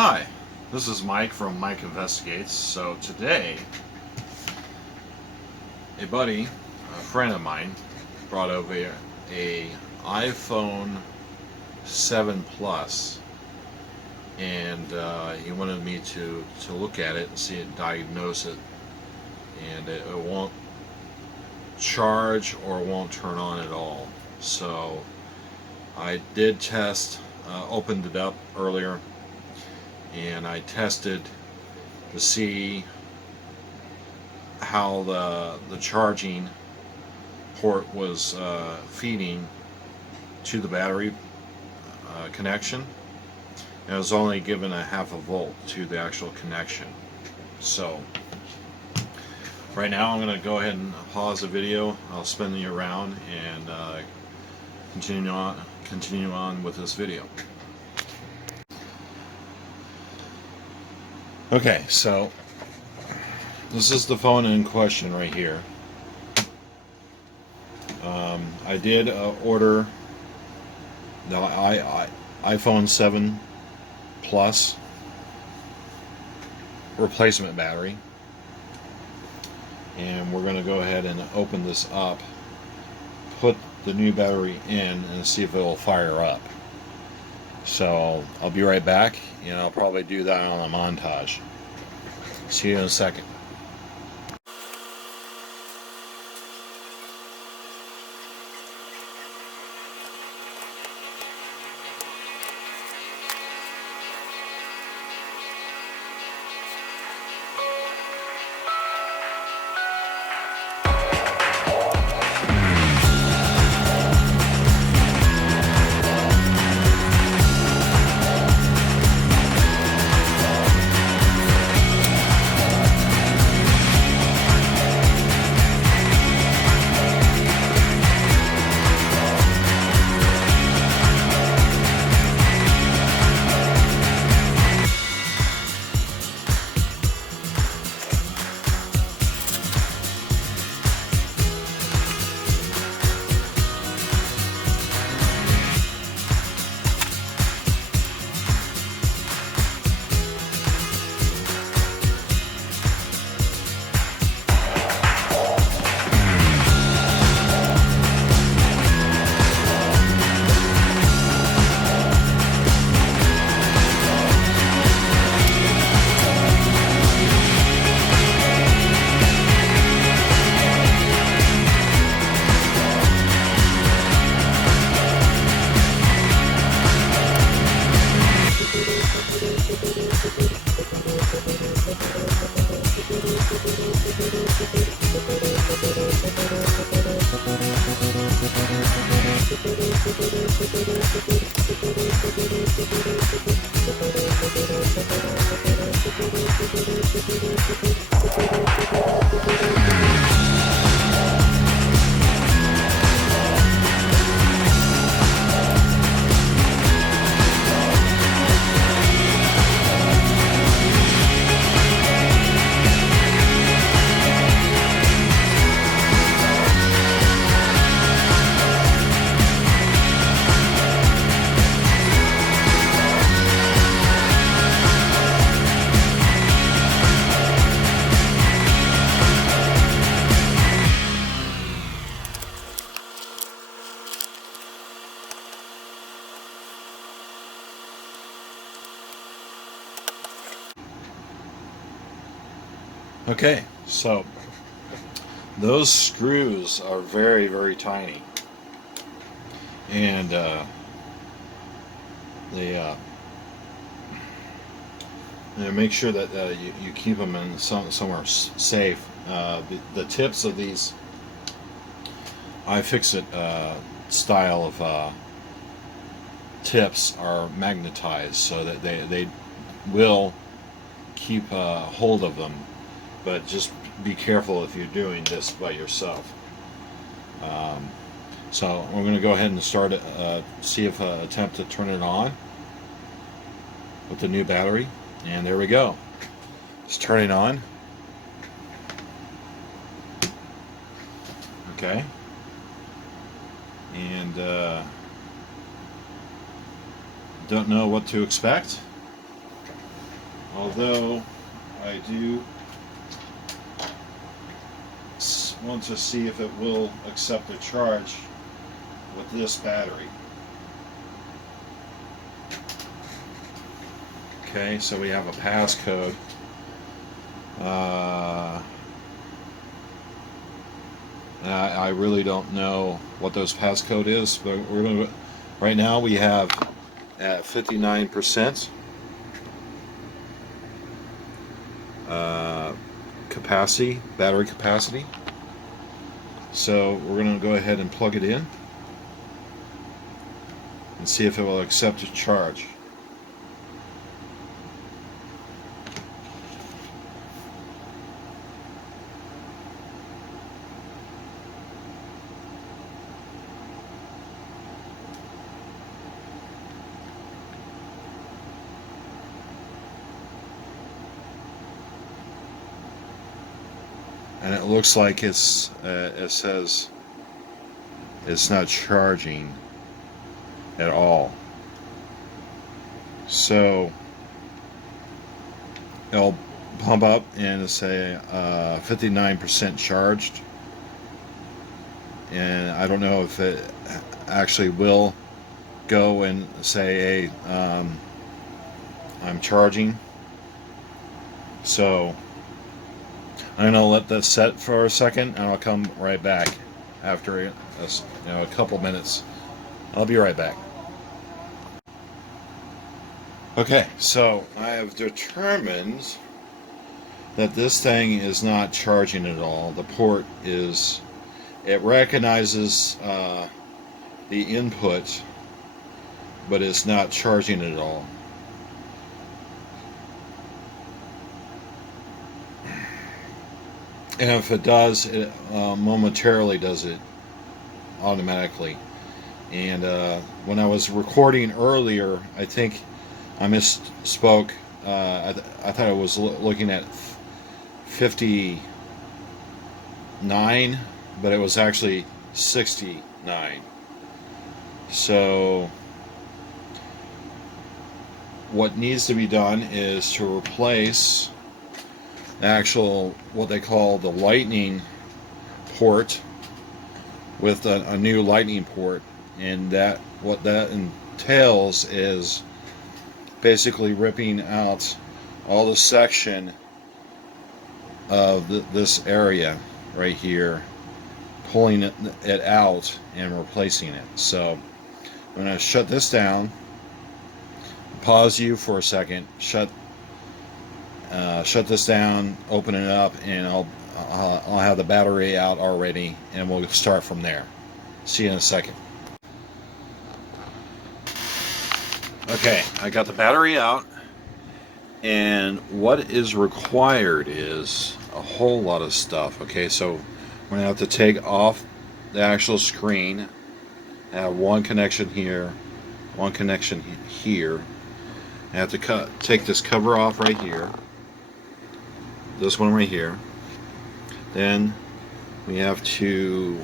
Hi, this is Mike from Mike Investigates. So today, a friend of mine, brought over a iPhone 7 Plus, and he wanted me to look at it and see it, diagnose it, and it won't charge or won't turn on at all. So I did test, opened it up earlier, and I tested to see how the charging port was feeding to the battery connection. And it was only given a half a volt to the actual connection. So right now I'm going to go ahead and pause the video. I'll spin you around and continue on with this video. Okay, so this is the phone in question right here. I did order the iPhone 7 Plus replacement battery, and we're going to go ahead and open this up, put the new battery in, and see if it will fire up. So I'll be right back, and I'll probably do that on a montage. See you in a second. Okay, so those screws are very, very tiny, and they make sure that you keep them in somewhere safe. The tips of these iFixit style of tips are magnetized so that they will keep hold of them. But just be careful if you're doing this by yourself. So we're going to go ahead and start it, see if attempt to turn it on with the new battery. And there we go. It's turning on. Okay. And don't know what to expect. Although I do want to see if it will accept a charge with this battery. Okay, so we have a passcode. I really don't know what those passcode is, but we're going to. Right now we have at 59% capacity, battery capacity. So we're going to go ahead and plug it in and see if it will accept a charge. And it looks like it says it's not charging at all. So it'll pump up and say 59% charged. And I don't know if it actually will go and say, hey, I'm charging. So I'm gonna let that set for a second, and I'll come right back after a couple minutes. I'll be right back. Okay, so I have determined that this thing is not charging at all. The port is, it recognizes the input, but it's not charging at all. And if it does, it momentarily does it automatically. And when I was recording earlier, I think I misspoke. I thought I was looking at 59, but it was actually 69. So what needs to be done is to replace actual, what they call the lightning port, with a new lightning port. And that, what that entails is basically ripping out all the section of this area right here, pulling it out and replacing it. So I'm going to shut this down, pause you for a second, shut this down, open it up, and I'll have the battery out already, and we'll start from there. See you in a second. Okay, I got the battery out, and what is required is a whole lot of stuff. Okay, so we're gonna have to take off the actual screen. I have one connection here, one connection here. I have to take this cover off right here. This one right here. Then we have to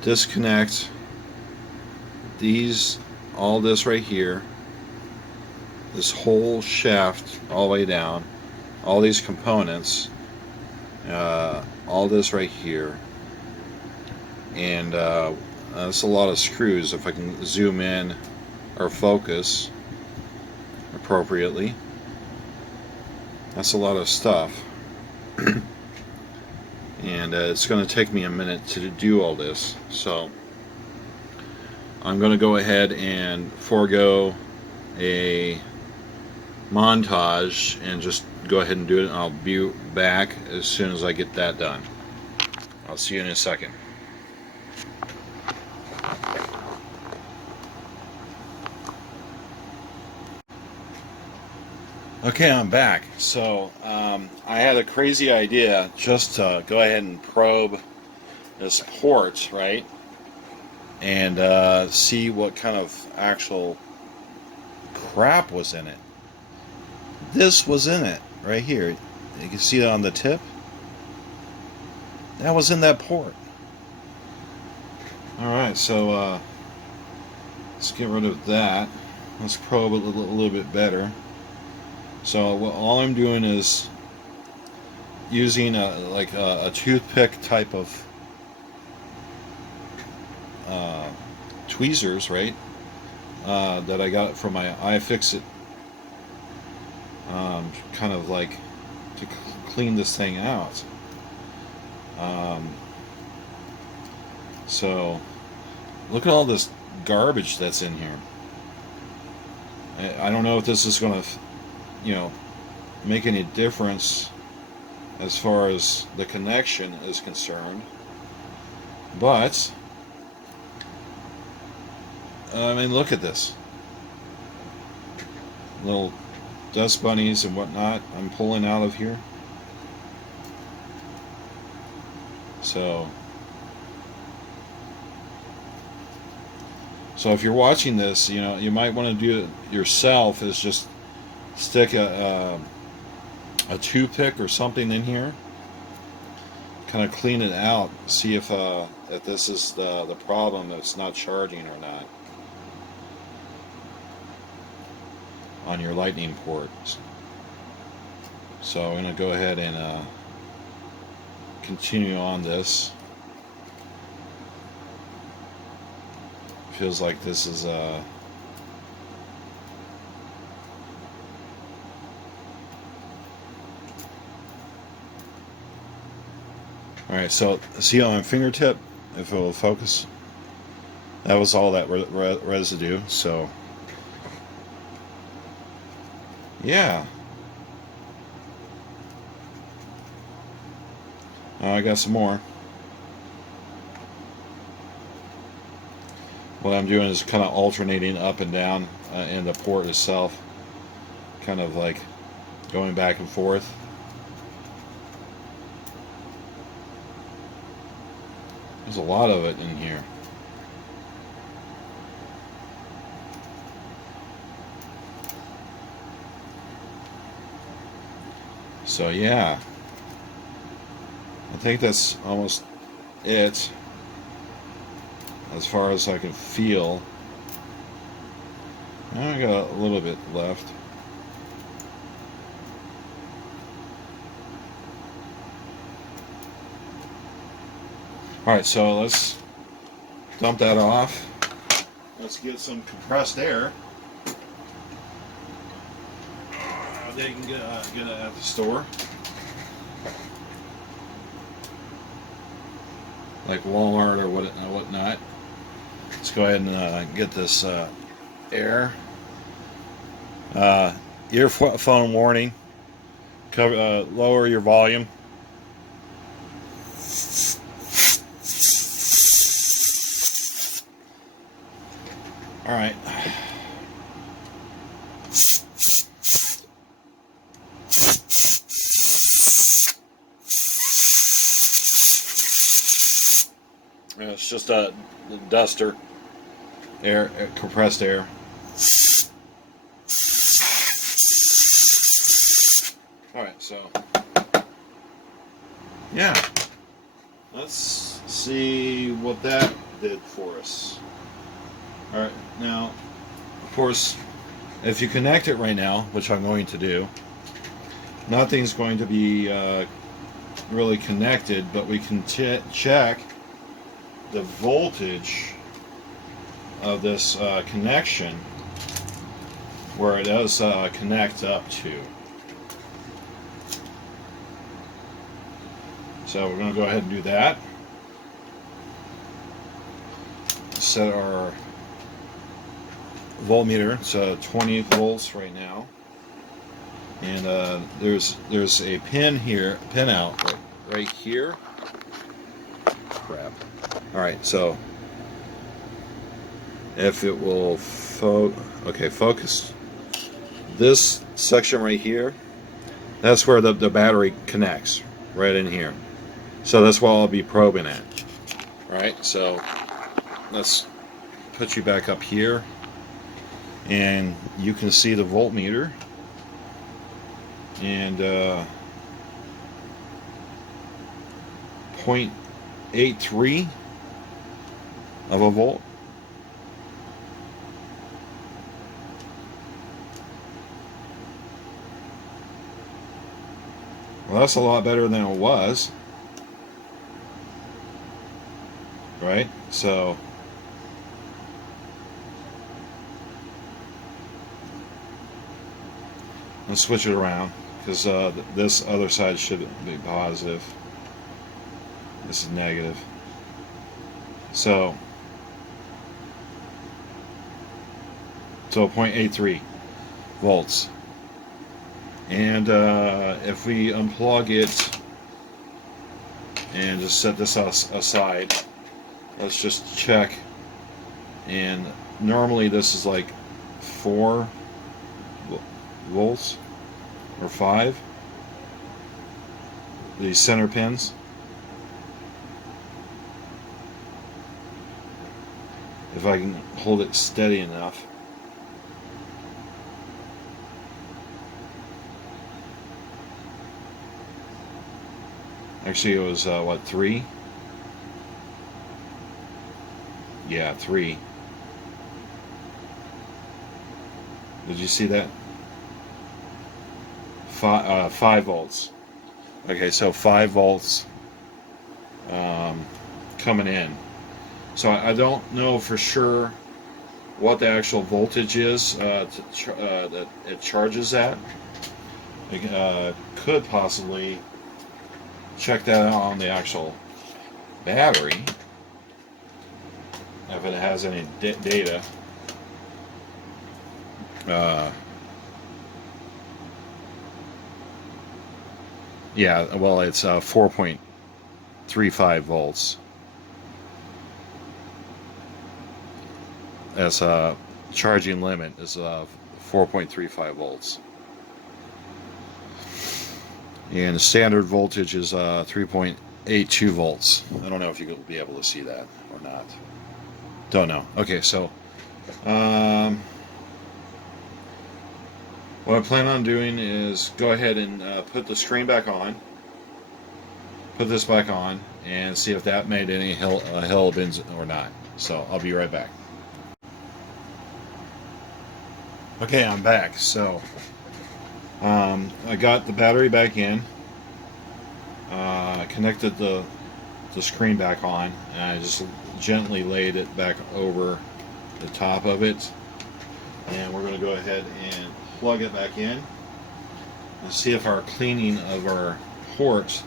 disconnect all this right here, this whole shaft all the way down, all these components, all this right here, and that's a lot of screws. If I can zoom in or focus appropriately, that's a lot of stuff. And it's going to take me a minute to do all this, so I'm going to go ahead and forego a montage and just go ahead and do it, and I'll be back as soon as I get that done. I'll see you in a second. Okay, I'm back. So I had a crazy idea just to go ahead and probe this port, right? And see what kind of actual crap was in it. This was in it right here. You can see it on the tip. That was in that port. Alright, so let's get rid of that. Let's probe it a little bit better. So all I'm doing is using a toothpick type of uh, tweezers, right? That I got from my iFixit, kind of like to clean this thing out. Um, so look at all this garbage that's in here. I don't know if this is going to, make any difference as far as the connection is concerned, but I mean, look at this. Little dust bunnies and whatnot I'm pulling out of here. So if you're watching this, you might want to do it yourself, is just stick a toothpick or something in here, kind of clean it out, see if this is the problem, if it's not charging or not on your lightning ports. So I'm going to go ahead and continue on this. Feels like this is alright, so see on my fingertip, if it will focus, that was all that residue. So yeah, I got some more. What I'm doing is kind of alternating up and down in the port itself, kind of like going back and forth. There's a lot of it in here. So yeah, I think that's almost it as far as I can feel. I got a little bit left. Alright, so let's dump that off. Let's get some compressed air. They can get it at the store, like Walmart or whatnot. Let's go ahead and get this air. Earphone warning. Lower your volume. All right. It's just a duster, compressed air. All right, so yeah, let's see what that did for us. All right, now, of course, if you connect it right now, which I'm going to do, nothing's going to be really connected, but we can check the voltage of this connection, where it does connect up to. So we're going to go ahead and do that. Set our voltmeter. It's 20 volts right now, and there's a pin here, pin out right here. Crap. All right, so if it will focus this section right here, that's where the battery connects, right in here. So that's what I'll be probing at. All right, so let's put you back up here, and you can see the voltmeter, and 0.83 of a volt. Well, that's a lot better than it was, right? So let's switch it around, because this other side should be positive. This is negative. So 0.83 volts. And if we unplug it and just set this aside, let's just check. And normally this is like 4 volts or 5, these center pins. If I can hold it steady enough. Actually, it was what, 3? Yeah, 3. Did you see that? 5 volts. Okay, so 5 volts coming in. So I don't know for sure what the actual voltage is that it charges at. Could possibly check that out on the actual battery if it has any data. Yeah, well, it's 4.35 volts. As a charging limit is 4.35 volts. And the standard voltage is 3.82 volts. I don't know if you'll be able to see that or not. Don't know. Okay, so what I plan on doing is go ahead and put the screen back on, put this back on, and see if that made any hell bins or not. So I'll be right back. Okay, I'm back. So I got the battery back in, connected the screen back on, and I just gently laid it back over the top of it. And we're going to go ahead and plug it back in and see if our cleaning of our ports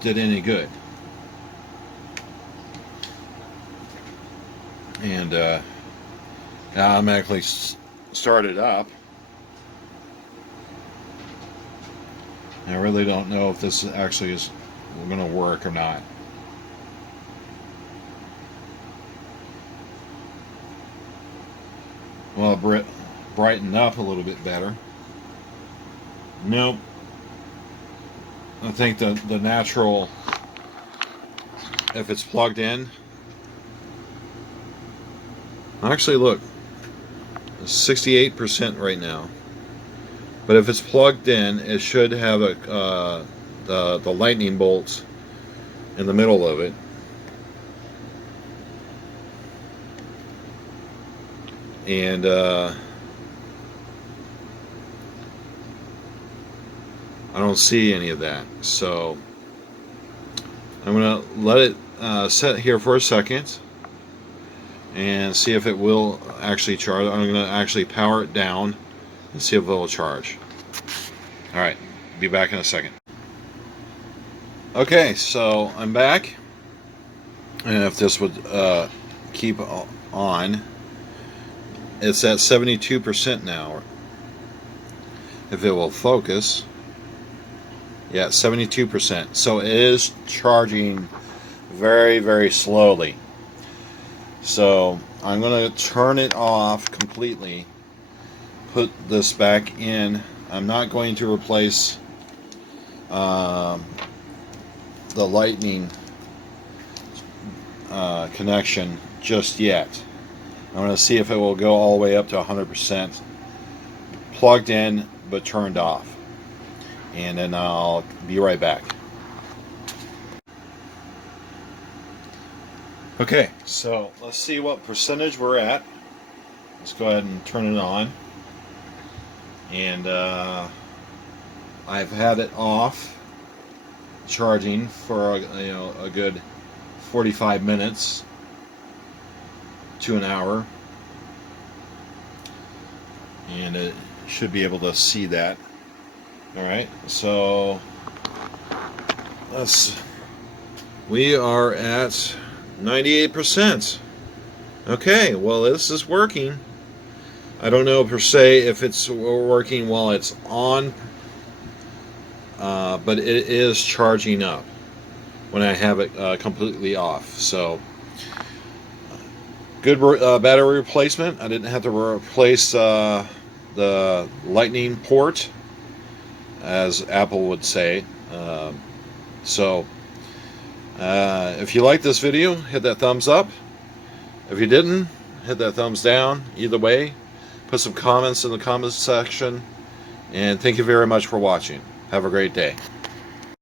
did any good. And I automatically start it up. I really don't know if this actually is going to work or not. Well, brighten up a little bit better. Nope. I think the natural, if it's plugged in, actually look, 68% right now. But if it's plugged in, it should have the lightning bolts in the middle of it. And I don't see any of that. So I'm going to let it set here for a second and see if it will actually charge. I'm going to actually power it down and see if it will charge. Alright, be back in a second. Okay, so I'm back. And if this would keep on, it's at 72% now. If it will focus, yeah, 72%. So it is charging very, very slowly. So I'm going to turn it off completely, put this back in. I'm not going to replace the lightning connection just yet. I'm going to see if it will go all the way up to 100% plugged in but turned off, and then I'll be right back. Okay, so let's see what percentage we're at. Let's go ahead and turn it on. And I I've had it off charging for a good 45 minutes to an hour, and it should be able to see that. All right, so we are at 98%. Okay, well, this is working. I don't know per se if it's working while it's on, but it is charging up when I have it completely off. So good battery replacement. I didn't have to replace the lightning port, as Apple would say. If you like this video, hit that thumbs up. If you didn't, hit that thumbs down. Either way, put some comments in the comments section. And thank you very much for watching. Have a great day.